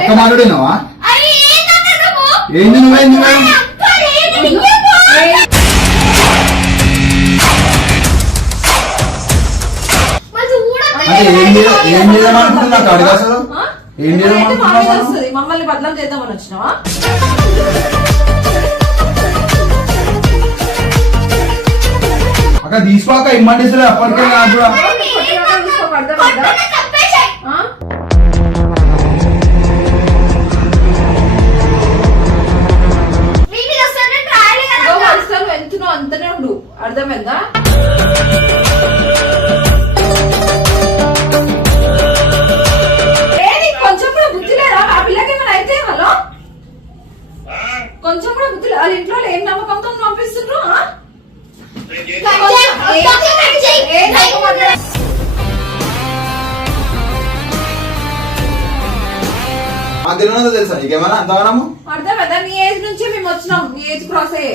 అక్క మాట్లాడినావా? ఏంది నువ్వేంది ఏం చేద్దామనుకుంటున్నా అడుగు అసలు ఏం చేద్దామనుకుంటున్నా? మమ్మల్ని బదలం చేద్దామని వచ్చినావా? అక్క తీసుకోక ఇమ్మంటే అప్పటికే నాకు కూడా ఎంతునో అంతనే ఉండు, అర్థమైందా? కొంచెం కూడా బుద్ధి లేదా ఆ పిల్లకి? ఏమైనా అయితే హలో కొంచెం కూడా బుద్ధి లేదు. వాళ్ళ ఇంట్లో ఏం నమ్మకంతో పంపిస్తుండ్రు? తెలుసా నీకేమన్నా అంతగానము? అర్థమైందా? నీ ఏజ్ నుంచి మేము వచ్చినాం, నీ ఏజ్ క్రాస్ అయ్యే.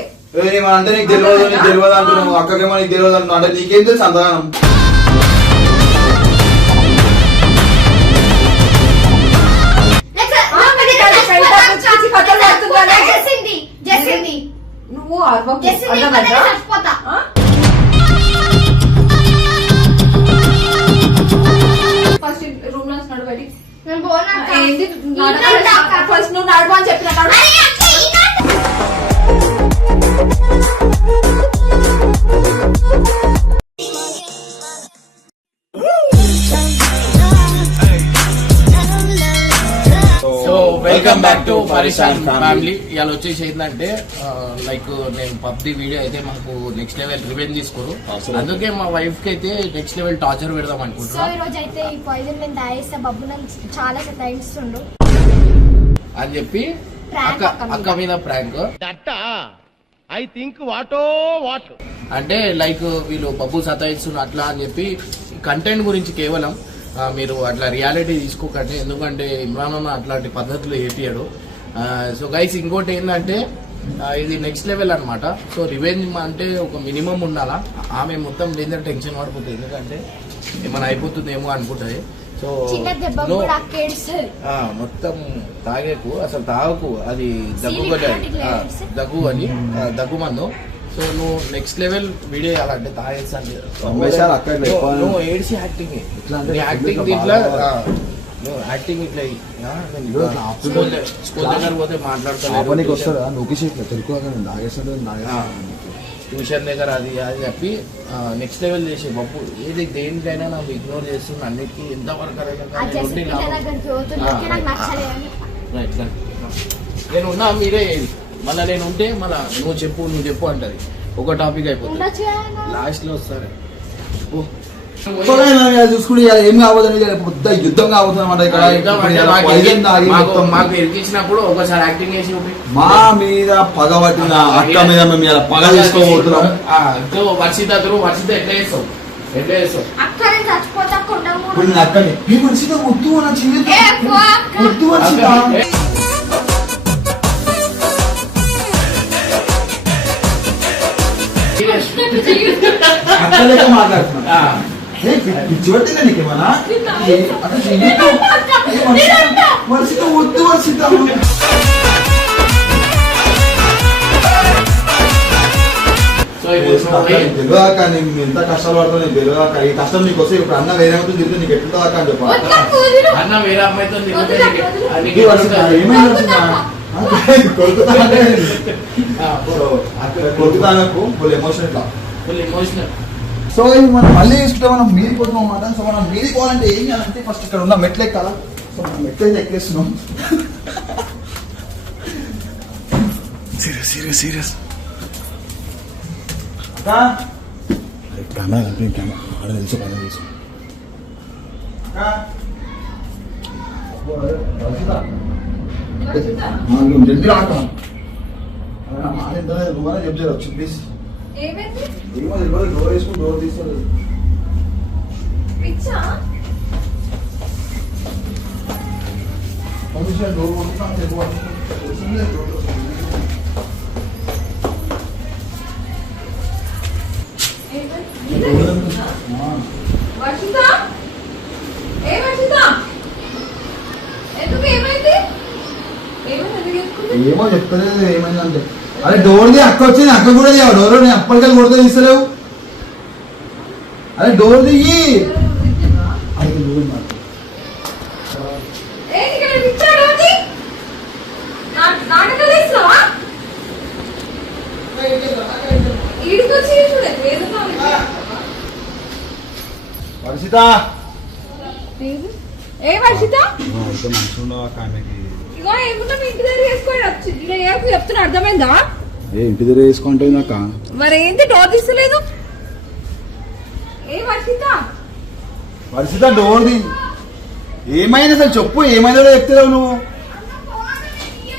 అంటే నీకు తెలియదు నీకు తెలియదు అంటున్నావు, అక్కకేమో నీకు తెలియదు అంటున్నావు, అంటే నీకేం తెలుసు అంతగానం? నువ్వు అర్థమైందా? ఫస్ట్ రూమ్ లో నడు బయటికి. ఫస్ట్ నువ్వు నడుపు అని చెప్పిన వెల్కమ్ బ్యాక్ టు పరిశాన్ ఫ్యామిలీ. ఇవాళ వచ్చేసి ఏంటంటే లైక్ నేను పబ్జి వీడియో అయితే మాకు నెక్స్ట్ లెవెల్ రివెంజ్ తీసుకోరు, అందుకే మా వైఫ్ కి అయితే నెక్స్ట్ లెవెల్ టార్చర్ పెడదాం అనుకుంటున్నాం. అని చెప్పి అక్క మీద ప్రాంక్ ఐ థింక్ వాటో వాట్ అంటే లైక్ వీళ్ళు బబ్బు సతాయిస్తున్నారు అట్లా అని చెప్పి కంటెంట్ గురించి కేవలం మీరు అట్లా రియాలిటీ తీసుకోకండి, ఎందుకంటే ఇమ్రాన్ అన్న అట్లాంటి పద్ధతులు ఏపియాడు. సో గైస్ ఇంకోటి ఏంటంటే ఇది నెక్స్ట్ లెవెల్ అనమాట. సో రివెంజ్ అంటే ఒక మినిమం ఉండాలా. ఆమె మొత్తం లేదా టెన్షన్ పడిపోతుంది, ఎందుకంటే ఏమైనా అయిపోతుందేమో అనుకుంటుంది. సో మొత్తం తాగేకు అసలు తాగకు, అది దగ్గు అని దగ్గు మందు. సో నువ్వు నెక్స్ట్ లెవెల్ వీడియో చేయాలంటే తాగేస్తాను, నువ్వు ఏడ్చి యాక్టింగ్ యాక్టింగ్ దీంట్లో నువ్వు యాక్టింగ్ ఇట్లా స్కూల్ దగ్గర పోతే మాట్లాడుతాను ట్యూషన్ దగ్గర అది అది చెప్పి నెక్స్ట్ లెవెల్ చేసే బప్పు ఏది దేనికైనా నాకు ఇగ్నోర్ చేస్తున్నా, అన్నిటికీ ఎంతవరకు నేను ఉన్నా మీరే మళ్ళీ నేను ఉంటే మళ్ళా నువ్వు చెప్పు అంటది, ఒక టాపిక్ అయిపోతుంది, లాస్ట్ లో వస్తారు చూసుకుంటే ఏం కావద్దని పెద్ద యుద్ధం కాబోతుందన్నమాట. మాకు ఎరికించినప్పుడు ఒకసారి యాక్టింగ్ చేసి మా మీద పగబట్టిన అక్క మీద మేము ఇలా పగ తీసుకోబోతున్నాం. వర్షిత ఎట్లా చేస్తావు అక్కని వర్షిత వద్దు వద్దు వర్షిత అక్కలేక మాట్లాడుతున్నా పిచ్చి పట్టిందా నీకేమన్నా? వర్షిత వద్దు వర్షిత తెలియదాకా నేను ఎంత కష్టాలు పడతావు నీకు తెలియదాకా. ఈ కష్టం నీకు వస్తే ఇప్పుడు అన్న వేరే అమ్మాయితో తిరిగితే నీకు ఎట్లా దాకా అని చెప్పాలి. అన్న వేరే అమ్మాయితో కొడుకుతానకు ఫుల్ ఎమోషన్ ఇట్లా ఫుల్ ఎమోషనల్. సో మనం మళ్ళీ తీసుకుంటే మనం మీదికి పోతున్నాం అన్నమాట. సో మనం మీదికి పోవాలంటే ఏం చేయాలంటే ఫస్ట్ ఇక్కడ ఉన్న మెట్లు ఎక్కాలా. సో మనం మెట్లు అయితే ఎక్కేస్తున్నాం. సీరియస్ కెమెరా తెలుసు పని తెలుసు జల్దీ రాక నువ్వనే చెప్తారు ప్లీజ్. ఏమో డోర్ వేసుకుని డోర్ తీసుకోలేదు. డోర్ వర్షిత ఎందుకు ఏమైంది? ఏమో చెప్తలేదు ఏమైందంటే అరే డోర్ది అక్క వచ్చింది అక్క కూడా డోర్ నేను అప్పటికెళ్ళి కొడితే తీస్తలేవు అరే డోర్ దిగి వర్షిత ఏ వర్షిత మంచిగా ఇగో ఏమున్నా మీ ఇంటి దగ్గర వేసుకోండి చెప్తున్నా అర్థమైందా ఇంటి దగ్గర వేసుకుంటే నాక మరి ఏంటి డోర్ తీస్తలేదు ఏ వర్షిత వర్షిత డోర్ది ఏమైంది అసలు చెప్పు ఏమైందో చెప్తున్నావు నువ్వు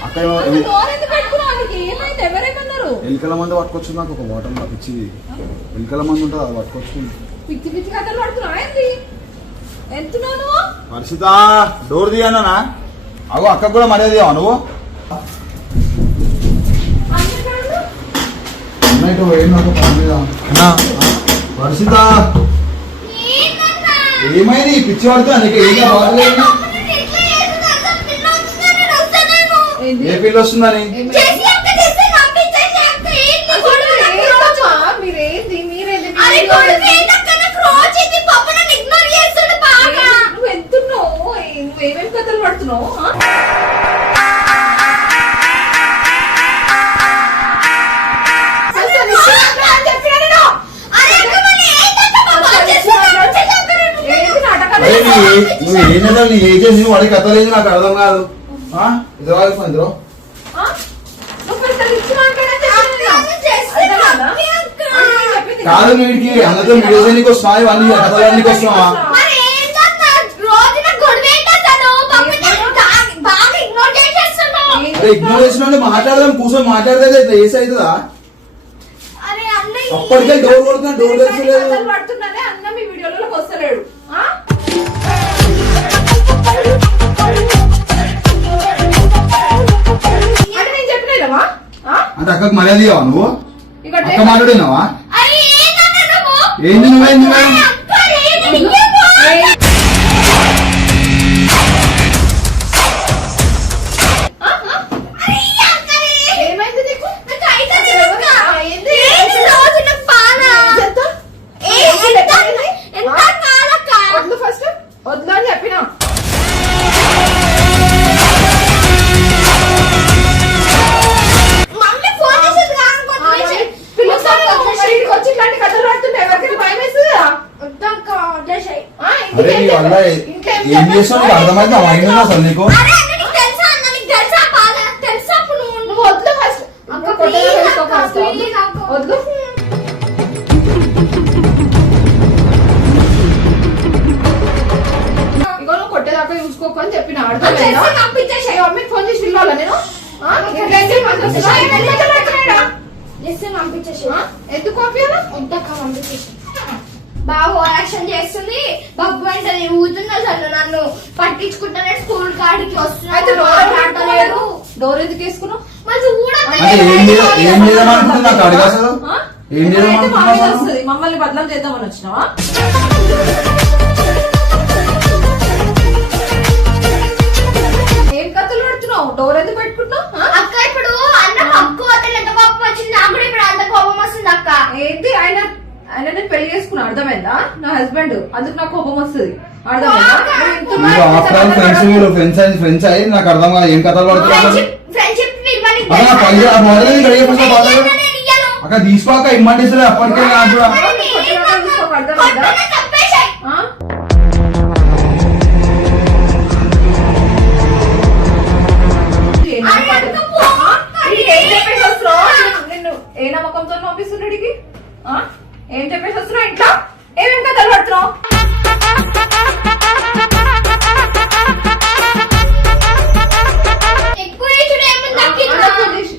అక్కడ డోర్ ఎందుకు పెట్టుకున్నావు నీకు ఏమైంది ఎవరేమన్నారు ఎలికల మంది పట్టుకొచ్చు నాకు ఒక వాటర్ నాకు ఇచ్చింది ఎలికల మంది ఉంటుంది అది పట్టుకొచ్చు పిచ్చి పిచ్చి కథలు పడుతున్నావు ఏంది ఎంతున్నావు నువ్వు వర్షిత డోర్ దిగానా అగో అక్క కూడా మర్యాద ఇవ్వవా నువ్వు వర్షిత ఏమైంది పిచ్చి పడుతున్నా నీకు ఏం బాగలేదు ఏ పిల్ల వస్తుందని మీరేంది మీరేంది నువ్వు ఎంతున్నావు నువ్వేమేమి కథలు పడుతున్నావు నువ్వు ఏం చేద్దావు నీ ఏం చేసి నువ్వు వాడికి కథ లేదు నాకు అర్థం కాదు ఇద్దరు ఇద్దరు కాదు వీడికి అందరితో వీడియోకి వస్తున్నాయి ఇవన్నీ కథలన్నీ వస్తున్నావా ఇగ్నోర్ చేసిన మాట్లాడదాం కూర్చొని మాట్లాడితే ఏసీ అవుతుందా అప్పటికే డోర్ కొడుతున్నా డోర్ తెచ్చలేదు పడుతున్నానే అన్న మీ వీడియోలోకి వస్తలేడు అంటే నేను చెప్పలేదమ్మా అంటే అక్కకు మర్యాద ఇవ్వవా నువ్వు అక్క మాట్లాడినావా ఏంది నువ్వేంది ఏమైంది నీకు ఫస్ట్ వద్దు అని చెప్పినా వచ్చి ఇట్లాంటి కథలు పడుతుంటే ఎవరికైనా భయం వేస్తుందా అరే నీ వల్ల ఏం చేస్తావు నీకు అర్థమైందా మైండ్ అసలు నీకు నువ్వు వద్దు ఫస్ట్ వద్దు ఇగో నువ్వు కొట్టేదాకా చూసుకోకు అని చెప్పిన మమ్మీకి ఫోన్ చేసి పిలవాలా నేను ఎందుకు బాగా యాక్షన్ చేస్తుంది బబ్బు అంటే ఊగుతుంది అసలు నన్ను పట్టించుకుంటానే స్కూల్ కాడికి వస్తున్నాడు డోర్ ఎందుకు వేసుకున్నావు ఏం చేద్దామనుకుంటున్నా నాకు అడిగా అసలు ఏం చేద్దామనుకుంటున్నా వస్తుంది మమ్మల్ని బదలం చేద్దామని వచ్చినావా ఏం కథలు పడుతున్నావు డోర్ ఎందుకు పెట్టుకుంటున్నావు అక్క ఇప్పుడు అన్న పప్పు అతను ఎంత కోపం వచ్చింది నాకు కూడా ఇప్పుడు అంత కోపం వస్తుంది అక్క ఏంటి ఆయన ఆయన నేను పెళ్లి చేసుకున్నా అర్థమైందా నా హస్బెండ్ అందుకు నాకు కోపం వస్తుంది అర్థమైందా ఫ్రెండ్స్ అయ్యి నాకు అర్థం కాదు ఏం కథలు పడుతున్నా ఫ్రెండ్షిప్ అక్కడ తీసుకోక ఇమ్మంటే అప్పటికే నాకు కూడా అర్థమైందా నిన్ను ఏ నమ్మకంతో పంపిస్తున్నాడికి ఏం చెప్పేసి వస్తున్నావు ఇంట్లో ఏమేం కథలు పడుతున్నావు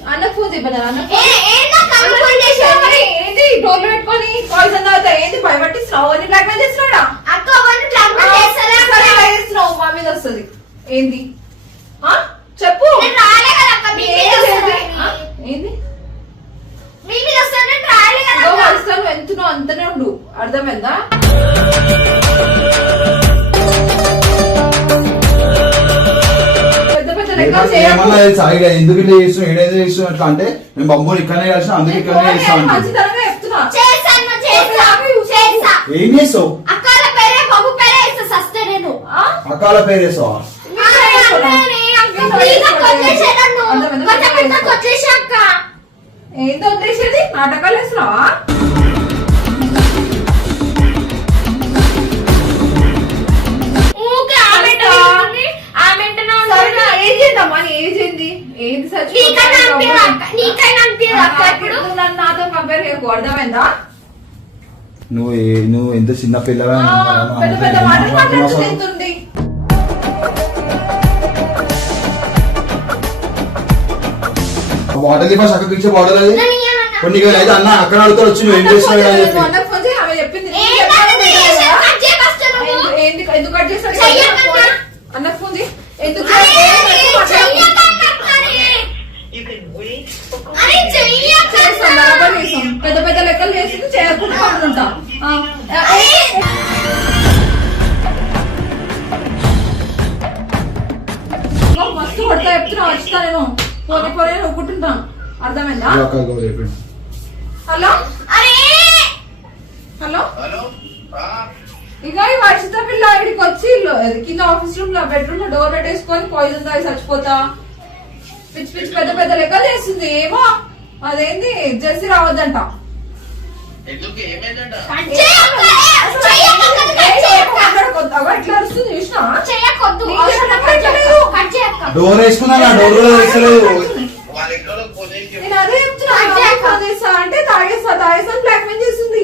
అన్నకు ఫోన్ చెప్పాను ఏంటి డోర్లు పెట్టుకొని పాయిజన్ తాగుతా ఏంటి భయపట్టిస్తున్నావు అని బ్లాక్ ఏమన్నా తెలుసా ఇక్కడ ఎందుకు ఇట్లా చేస్తున్నావు ఏడేదో చేస్తున్నావు అట్లా అంటే మేము బొమ్మలు ఇక్కడనే కలిసిన అందుకే ఇక్కడనే చేస్తాం అంటే మంచితనంగా చెప్తున్నా. ఏం చేస్తావు అక్కల పేరే బాబు పేరే ఇస్తా సస్తే నేను అకాల పేరు వేస్తావా ఏందో వదిలేసేది నాటకాలు వేస్తున్నావా? ఏం చేద్దామా ఏజ్ ఏంది ఏది నన్ను నాతో కంపేర్ చేయకు అర్థమైందా? నువ్వు ఎంత చిన్న పిల్లవా పెద్ద పెద్ద మాటలు మాట్లాడుతుంది. బాటల్ ఇవ్వ చక్క పిచ్చే బాటల్ అది కొన్ని అయితే అన్న అక్కడ అడుగుతాడు వచ్చి నువ్వు ఏం చేస్తున్నావు అని చెప్పి అన్నకు ఫోన్ చేయి, ఆమె చెప్పింది ఎందుకు కట్ చేస్తాడు? అన్నకు ఫోన్ చేయి. ఎందుకు పెద్ద పెద్ద లెక్కలు చేసింది చేయకుండా ఉంటా. మస్తు కొడతా చెప్తున్నా వచ్చుతా నేను పోనీ పోనీ ఒప్పుకుంటున్నాను అర్థమైందా? హలో హలో ఇక ఈ వర్షిత పిల్ల ఇక్కడికి వచ్చి కింద ఆఫీస్ రూమ్ లో బెడ్రూమ్ లో డోర్ పెట్టేసుకొని పాయిజన్ తాగి చచ్చిపోతా పిచ్చి పిచ్చి పెద్ద పెద్ద లెక్కలు చేస్తుంది. ఏమో అదేంది జెర్సీ రావద్దంట. ఎట్లా వస్తుంది చూసినా డోర్ వేసుకున్నా డోర్ వేసుకోలేదు నేను అదే చెప్తున్నా అంటే తాగేస్తా బ్లాక్ మెయిల్ చేస్తుంది.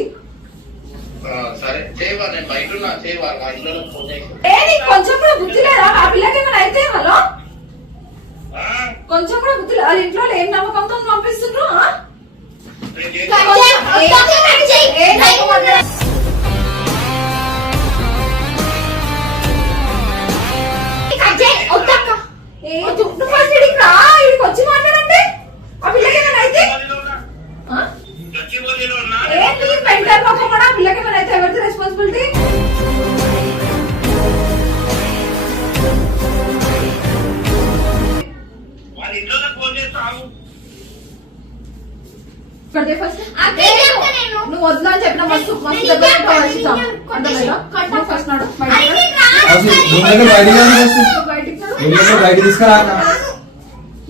కొంచెం కూడా బుద్ధి లేదా ఆ పిల్లకి ఏమైనా అయితే? హలో కొంచెం కూడా బుద్ధి లేదు. వాళ్ళ ఇంట్లో ఏం నమ్మకంతో పంపిస్తుండ్రు? ఇక్కడికి వచ్చి మాట్లాడండి. ఆ పిల్లకి ఏమైనా అయితే పెంటర్ మొక్క కూడా ఆ పిల్లకి ఏమైనా అయితే ఎవరిది రెస్పాన్సిబిలిటీ? నువ్వు వద్దా అని చెప్పిన మస్తు మస్తు దగ్గర ఫస్ట్ నాడు బయట తీసుకురా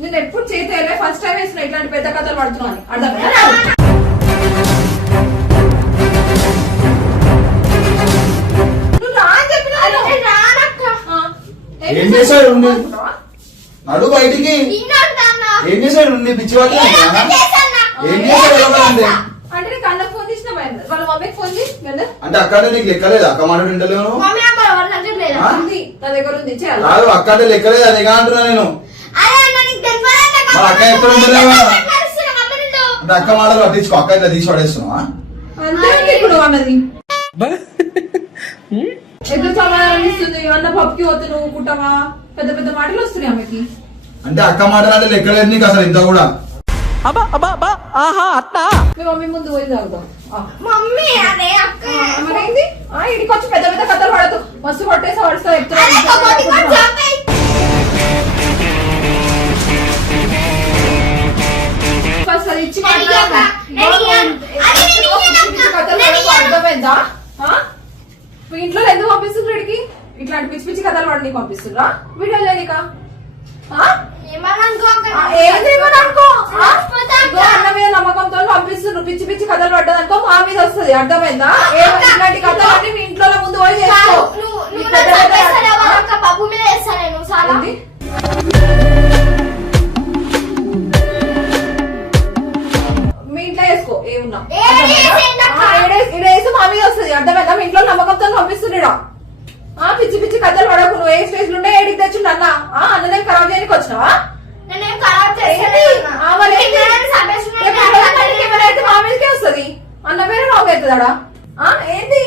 నేను ఎప్పుడు చేతే ఫస్ట్ టైం వేసిన ఇట్లాంటి పెద్ద కథలు పడుతున్నాను అర్థమైనా? నువ్వు రా అని చెప్పిన ఏం చేశాడు నడు బయటికి ఏం చేశాడు పిచ్చి వాళ్ళు ఏం చేశాడు అంటే నీకు అన్నకు ఫోన్ చేసిన వాళ్ళ మమ్మీకి ఫోన్ చేసి అంటే అక్కడ నీకు లెక్కలేదు అక్క మాట వింటలేను నా దగ్గర ఉంది చేయాలి కాదు అక్కడ లెక్కలేదు అదే అంటున్నా నేను అక్క ఎక్కడ ఉండలేవా అంటే అక్క మాటలు పట్టించుకో అక్క ఇట్లా తీసి పడేస్తున్నావా? అంతే ఇప్పుడు అన్నది ఎదురు సమాధానం ఇస్తుంది. అన్న పప్పుకి పోతే నువ్వు కుట్టవా? పెద్ద పెద్ద మాటలు వస్తున్నాయి ఆమెకి. అంటే అక్క మాటలు అంటే లెక్కలేదు నీకు అసలు ఇంత కూడా. మీ మమ్మీ ముందు పోయి తాగుతాం. మమ్మీ అదే అక్క ఏమైంది? ఇడికి వచ్చి పెద్ద పెద్ద కథలు పడదు మస్తు కొట్టేసి పడుస్తా చెప్తున్నా. ఇచ్చి అర్థమైందా? మీ ఇంట్లో ఎందుకు పంపిస్తుంది వీడికి ఇట్లాంటి పిచ్చి పిచ్చి కథలు వాడు నీకు పంపిస్తుండ్రా? వీడియో లేనిక అన్న మీద నమ్మకంతో పంపిస్తున్నారు. పిచ్చి పిచ్చి కథలు పడ్డదనుకో మా మీద వస్తుంది అర్థమైందా? ఇట్లాంటి కథలు అన్ని మీ ఇంట్లో ముందు పోయి చేసుకో. బాబు మీద వేస్తా నేను చాలా మీ ఇంట్లో వేసుకో ఏమున్నా ఇడేసి మా మీద వస్తుంది అర్థమైందా? మీ ఇంట్లో నమ్మకంతో పంపిస్తున్నాడా? పిచ్చి పిచ్చి కథలు పడకు. నువ్వు ఏ స్టేజ్ లో ఉండే ఏడికి తెచ్చిండు అన్న అన్నదేం ఖరాబ్ చేయడానికి వచ్చినావా? అయితే మా మీదకే వస్తుంది అన్న పేరు రాంగ్ అవుతుందా? ఏంటి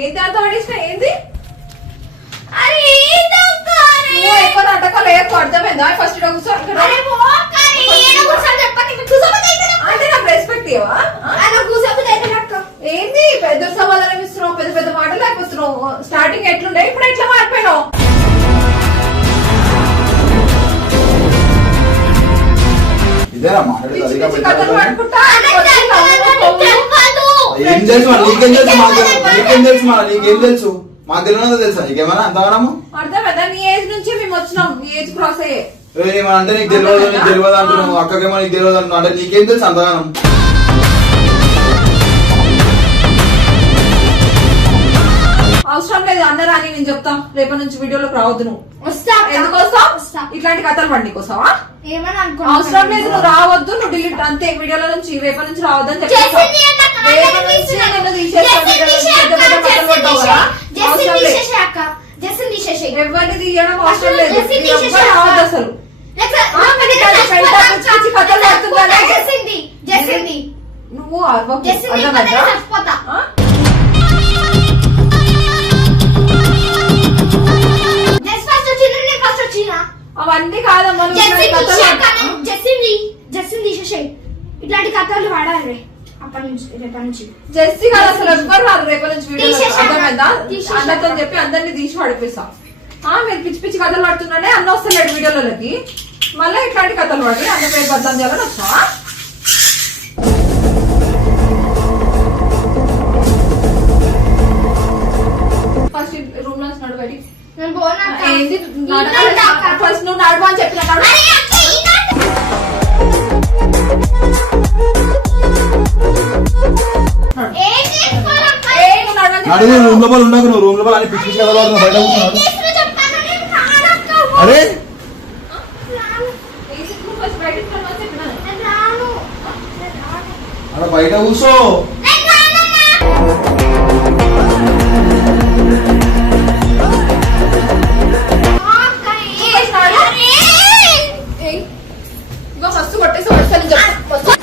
ఏంటి అంత పడేసిన ఏంది? ఎక్కువ నాటకాలు ఎక్కువ అర్థమైందా? ఫస్ట్ అంటే నాకు రెస్పెక్ట్ తీయవా ఆయన కూర్చోబుద్ది అయితే అక్క. ఏంది పెద్ద సమాధానం ఇస్తున్నావు, పెద్ద పెద్ద మాటలు లేకపోతున్నావు. స్టార్టింగ్ ఎట్లుండే ఇప్పుడు ఎట్లా మారిపోయినావు? ఇదేనా మాట్లాడేది? పిచ్చి అదిగా పిచ్చి కథలు పెట్టాలి. పడుకుంటా ఏం తెలుసు మరి? నీకేం తెలుసు? నీకేం తెలుసు మరి? నీకేం తెలుసు? మాకు తెలియదు తెలుసా? నీకేమన్నా అంతగానము? అర్థమైందా? నీ ఏజ్ నుంచి మేము వచ్చినాం, నీ ఏజ్ క్రాస్ అయ్యే. ఏమన్నా నీకు తెలియదు, నీకు తెలియదు అంటున్నావు. అక్కకేమో నీకు తెలియదు అంటున్నావు. అంటే నీకేం తెలుసు అంతగానం? అవసరం లేదు అన్నరా అని నేను చెప్తా. రేపటి నుంచి వీడియోలోకి రావద్దు నువ్వు. వస్తా అక్క. ఎందుకు వస్తావు? వస్తా. ఇట్లాంటి కథలు పడి కోసావా? ఏమని అవసరం లేదు, నువ్వు రావద్దు, నువ్వు డిలీట్ అంతే. వీడియోల నుంచి రేపటి నుంచి రావద్దని చెప్పి జెస్సీని ఏంటి అక్క? రేపటి నుంచి నిన్ను తీసేస్తాను. పెద్ద పెద్ద కథలు పడ్డావు కదా. అవసరం లేదు. జెస్సీని తీసేసేయ్. ఎవరిని తీయడం అవసరం లేదు. జెస్సీని ఎవ్వరు తీసేసేయ్ రావద్దు అసలు. నువ్వు అవ్వకు. అర్థమైందా? ఆ? అవన్నీ కాదమ్మా, నువ్వు ఇట్లాంటి కథలు ఇట్లాంటి కథలు వాడాలి అప్పటి నుంచి రేపటి నుంచి. జెస్సీ కాదు అసలు ఎవ్వరు రాదు రేపటి నుంచి వీడియో. తీసేసాక. అర్థమైందా? తీసేసాక. అన్నతో చెప్పి అందరినీ తీసి పడిపిస్తా. మీరు పిచ్చి పిచ్చి కథలు పడుతున్నానే అన్న వస్తలేడు వీడియోలకి. మళ్ళీ ఇట్లాంటి కథలు పడి అన్న పేరు బద్దం చేయాలని వచ్చావా? ఫస్ట్ రూమ్ నుంచి నడు బయటికి. నేను పోనా అక్క? ఏంది ఈనాడు అక్క. ఫస్ట్ నువ్వు నడవ అని చెప్పిన నడు. అరే అక్క, ఈనాడు. ఏం చేసుకోవాలక్క? నువ్వు నడవ అని అడిగి చెప్పిన రూమ్ లోపల ఉండకు. నువ్వు రూమ్ లోపల అని పిచ్చి పిచ్చి కథలు బయట ఏం కూర్చున్నాడు. చేసినా చెప్తాను, నేను రానక్క. అరే రాను. నువ్వు ఫస్ట్ బయటికి నడవ అని చెప్పిన. నేను రాను. నేను రాను. అక్కడ బయట కూర్చో. నేను రానన్నా. అక్క, ఫస్ట్ నడు. అరే. ఏయ్, ఇగో ఫస్ట్ కొట్టేసి వస్తాను చెప్పు. ఫస్ట్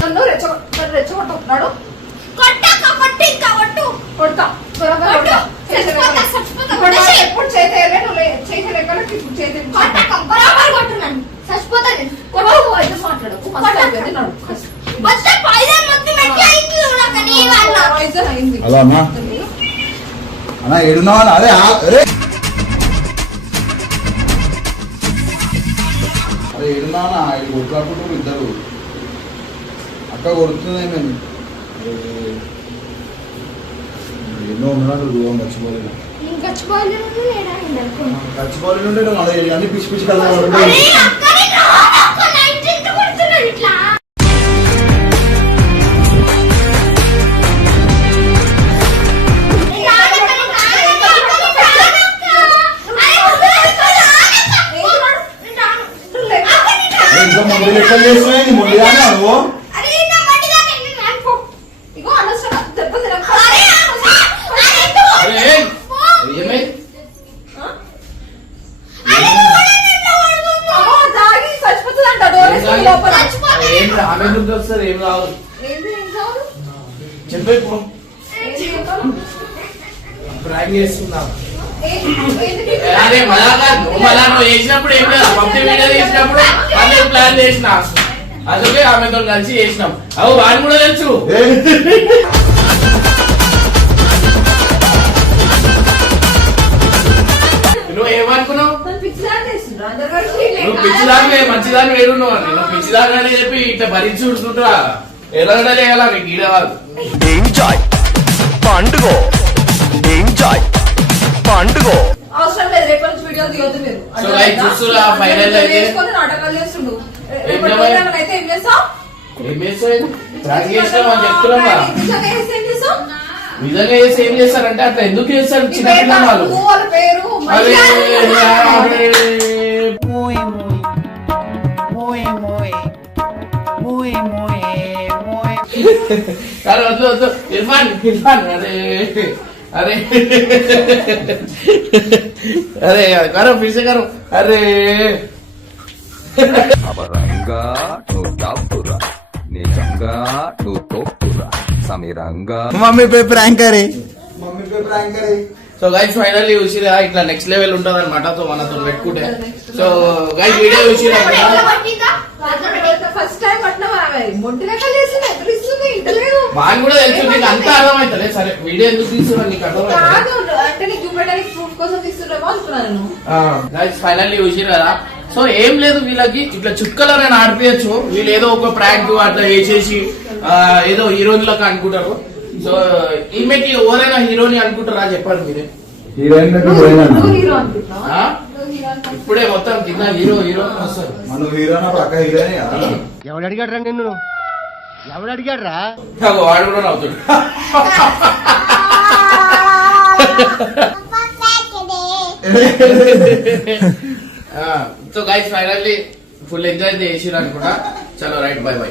నన్ను రెచ్చగొట్టుకుంటున్నాడు. కొట్టక్క, కొట్టు ఇంకా కొట్టు. కొడతా త్వరగా కొడతా. చచ్చిపోతా, చచ్చిపోతా. ఇప్పుడు నాకు ఎప్పుడు చేతేయలే, నువ్వు చేతలేక ఇప్పుడు చేతే కొట్టక్క, బరాబర్ కొట్టు నన్ను. చచ్చిపోతా నేను. అయితే మాట్లాడకు. ఫస్ట్ అయిపోయింది నడు. మొత్తం పాయిజన్ మొత్తం ఎట్లా అయింది చూడక్క, నీ వల్ల. పాయిజన్ అయింది. హలో అమ్మా. అన్నా ఏడున్నావా? అరే అరే అరే ఏడున్నావా? ఇది కొట్లాడుకుంటారు ఇద్దరు. అక్క కొడుతుంది మేము. ఎన్నో ఉన్నాడు రూపం మర్చిపోలేదు. నేను చచ్చిపోలేను, నేనా అనుకున్నా. మర్చిపోలేదు ఉంటే అదే అన్ని పిచ్చి పిచ్చి కదా. అరే అక్క, నేను రానక్క, నా ఇంటి ఇంటి కొడుతున్నాడు ఇట్లా. నేను రానక్క, నేను రానక్క, నేను రానక్క. అరే వద్దు, నేను రాను. నేను రాను. అక్క, నేను రాను. ఇంకా ముందు లెక్కలు చేస్తున్నాయి. ముందు కానీ నువ్వు అరే నా మడిగా నేను రాను. ఇగో అనవసరంగా దెబ్బ తినకు. అరే అక్క, అరే ఇటు. అరే ఏమైంది? అరే నువ్వు నన్ను కొడుతున్నావు. అమ్మో, తాగి చచ్చిపోతుందంట. డోర్ వేసుకొని లోపల. ఏం ఆమె ఎందుకు వస్తారు? ఏం రావు. ఏంది ఏం కావాలి? చెప్పే ఇప్పుడు ఏంది ఏం కావాలి? ప్రాంక్ చేస్తున్నాం. ఏంది? అదే నువ్వు చేసినప్పుడు ఏం లేదు. పబ్జి వీడియో చేసినప్పుడు అదే ప్లాన్ చేసిన. అందుకే ఆమెతో కలిసి చేసినాం. అవు వాడిని కూడా తెలుసు. నువ్వు ఏమనుకున్నావు? నన్ను పిచ్చిదాన్ని చేస్తుండ్రా అందరు కలిసి? నువ్వు పిచ్చిదాన్ని మంచిదాన్ని వేరున్నావు అని. నువ్వు పిచ్చిదాన్ని అని చెప్పి ఇట్లా భరించి చూడుతుంటా ఎలాగైనా చేయాలా నీకు ఈడ వాళ్ళు. ఎంజాయ్ పండుగ ఎంజాయ్ పండుగ అవసరం లేదు, రేపటి నుంచి వీడియోలు తీయొద్దు మీరు. So, like, చూస్తురా, final అయితే? చేసుకొని నాటకాలు చేస్తుండు. ఏం రేపటి చేయాలి? ప్రోగ్రామ్ అయితే ఏం చేస్తావు? ఏం చేస్తావు? ప్రాంక్ చేసినాం అని చెప్తున్నాం కదా. నిజంగా చేస్తే ఏం చేస్తావు? నిజంగా చేసి ఏం చేస్తారంటే అట్లా ఎందుకు చేస్తారు నీ చిన్న పేరు పిల్లలు వాళ్ళు. నువ్వు వాళ్ళ పేరు అరే, మంచిగా Muy, muy, muy, muy, muy, muy, muy. అరే వద్దు వద్దు ఇర్ఫాన్ అరే అరే అరే కరో ఫిర్ కరో అరే అబరంగా నువ్వు టాపురా నిజంగా నువ్వు తోపురా సమీరంగా मम्मी पे प्रैंक करे मम्मी पे प्रैंक करे సో గైస్ ఫైనల్లీ చూసిరా ఇట్లా నెక్స్ట్ లెవెల్ ఉంటది అనమాట. సో మనతో పెట్టుకుంటే సో గైస్ వీడియో చూసిరా ఫస్ట్ టైం పట్టిన మొంటి లెక్క చేసింది ఎదురిస్తుంది ఇంటలేదు. మాకు కూడా తెలుసు నీకు అంతా అర్థమవుతుంది. సరే వీడియో ఎందుకు తీసుకున్నా నీకు అర్థమవుతుంది. కాదు అంటే నీకు చూపెట్టడానికి ప్రూఫ్ కోసం తీస్తున్నామో అనుకున్నాను. గైస్ ఫైనల్లీ చూసిరు కదా. సో ఏం లేదు వీళ్ళకి ఇట్లా చుక్కలో నేను ఆడిపోయచ్చు. వీళ్ళు ఏదో ఒక ప్రాంక్ అట్లా వేసేసి ఏదో హీరోయిన్లకు అనుకుంటారు. సో ఈమెకి ఎవరైనా హీరోని అనుకుంటారా చెప్పండి మీరే. నువ్వు హీరో అనుకుంటున్నావా? ఆ? ఇప్పుడే మొత్తం కింద హీరో హీరో వస్తారు. మనం హీరోనా పక్క హీరోనే కదా. ఎవడు అడిగాడ్రా నిన్ను? ఎవడు అడిగాడ్రా? వాడు కూడా నవ్వుతాడు. So guys finally full enjoy చేసిరు అనుకుంటా. చలో రైట్ బై బై.